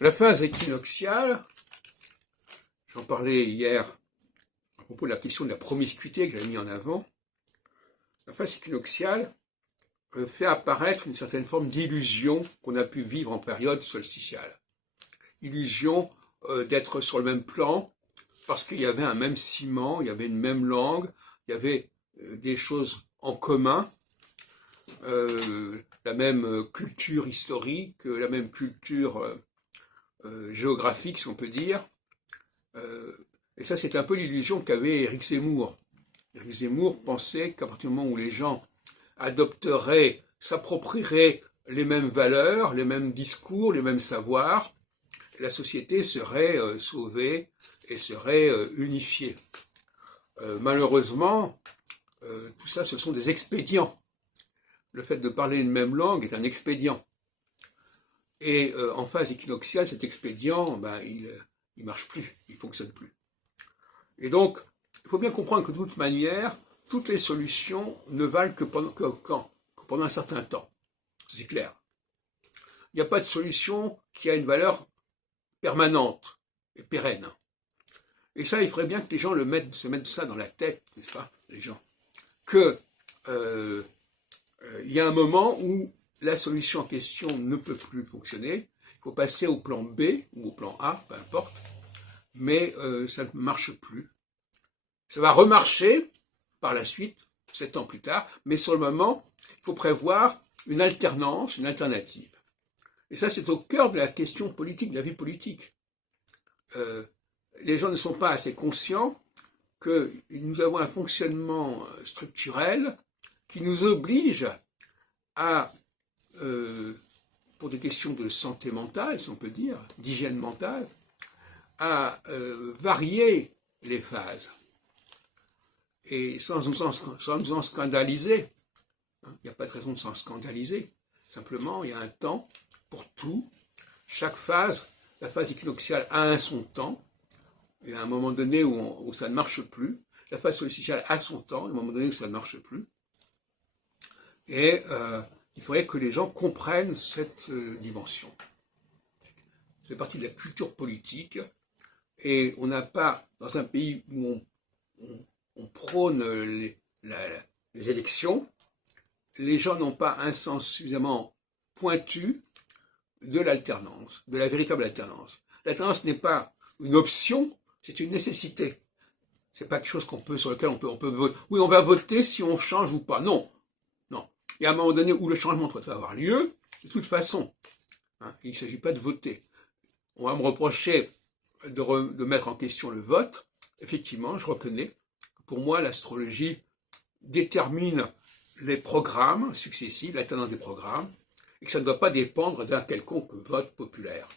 La phase équinoxiale, j'en parlais hier à propos de la question de la promiscuité que j'avais mis en avant. La phase équinoxiale fait apparaître une certaine forme d'illusion qu'on a pu vivre en période solsticiale. Illusion d'être sur le même plan, parce qu'il y avait un même ciment, il y avait une même langue, il y avait des choses en commun, la même culture historique, la même culture géographique, si on peut dire. Et ça, c'est un peu l'illusion qu'avait Éric Zemmour. Éric Zemmour pensait qu'à partir du moment où les gens adopteraient, s'approprieraient les mêmes valeurs, les mêmes discours, les mêmes savoirs, la société serait sauvée et serait unifiée. Malheureusement, tout ça, ce sont des expédients. Le fait de parler une même langue est un expédient. Et en phase équinoxiale, cet expédient, il marche plus, il fonctionne plus. Et donc, il faut bien comprendre que de toute manière, toutes les solutions ne valent que pendant un certain temps. C'est clair. Il n'y a pas de solution qui a une valeur permanente et pérenne. Et ça, il faudrait bien que les gens se mettent ça dans la tête, n'est-ce pas, les gens, que il y a un moment où la solution en question ne peut plus fonctionner, il faut passer au plan B ou au plan A, peu importe, mais ça ne marche plus. Ça va remarcher par la suite, 7 ans plus tard, mais sur le moment, il faut prévoir une alternance, une alternative. Et ça, c'est au cœur de la question politique, de la vie politique. Les gens ne sont pas assez conscients que nous avons un fonctionnement structurel qui nous oblige à, pour des questions de santé mentale, si on peut dire, d'hygiène mentale, à varier les phases. Et sans nous en scandaliser, il n'y a pas de raison de s'en scandaliser, simplement il y a un temps pour tout, chaque phase, la phase équinoxiale a son temps, il y a un moment donné où ça ne marche plus, la phase solsticiale a son temps, il y a un moment donné où ça ne marche plus, et il faudrait que les gens comprennent cette dimension. Ça fait partie de la culture politique, et on n'a pas, dans un pays où on prône les élections, les gens n'ont pas un sens suffisamment pointu de l'alternance, de la véritable alternance. L'alternance n'est pas une option, c'est une nécessité. C'est pas quelque chose sur lequel on peut voter. Oui, on va voter si on change ou pas. Non, non. Il y a un moment donné où le changement doit avoir lieu, de toute façon. Il ne s'agit pas de voter. On va me reprocher de mettre en question le vote. Effectivement, je reconnais que pour moi, l'astrologie détermine les programmes successifs, l'alternance des programmes, et que ça ne doit pas dépendre d'un quelconque vote populaire.